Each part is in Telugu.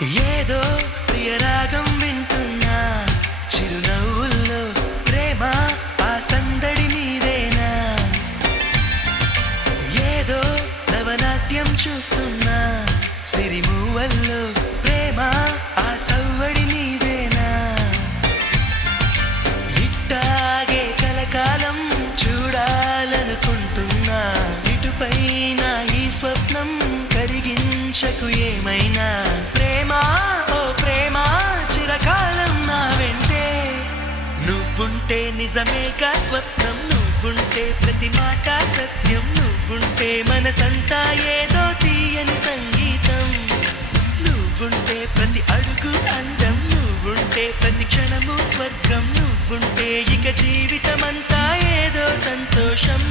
ఏదో ప్రియరాగం వింటున్నా చిరునవ్వుల్లో ప్రేమ ఆ సందడి నీదేనా ఏదో నవనాట్యం చూస్తున్నా సిరిమూవల్లో ప్రేమ ఆ సవ్వడి నీదేనా ఇట్టాగే కలకాలం చూడాలనుకుంటున్నా ఇటుపైన ఈ స్వప్నం కరిగించకు ఏమైనా ప్రేమ ఓ ప్రేమ చిరకాలం నా వెంటే నువ్వుంటే నిజమేగా స్వప్నం నువ్వుంటే ప్రతి మాట సత్యం నువ్వుంటే మనసంతా ఏదో తీయని సంగీతం నువ్వుంటే ప్రతి అడుగు అందం నువ్వుంటే ప్రతి క్షణము స్వర్గం నువ్వుంటే ఇక జీవితమంతా ఏదో సంతోషం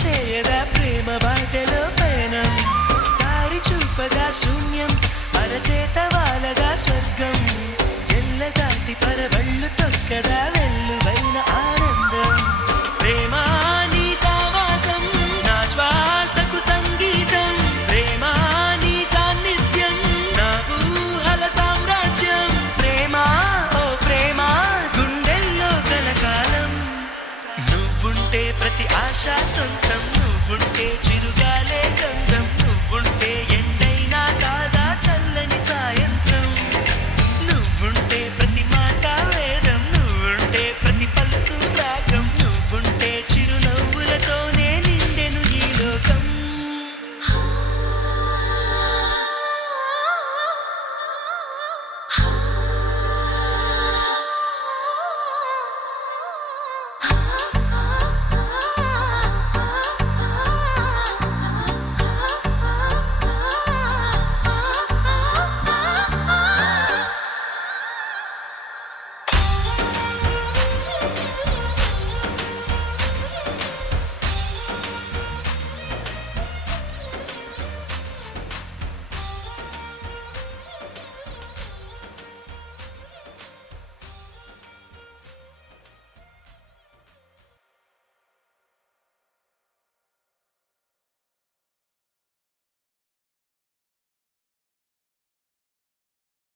చేయదా ప్రేమ బాటలో పయనం దారి చూపగా శూన్యం అరచేత వాలగా స్వర్గం ఎల్ల దాటి పరవళ్ళు తొక్కదా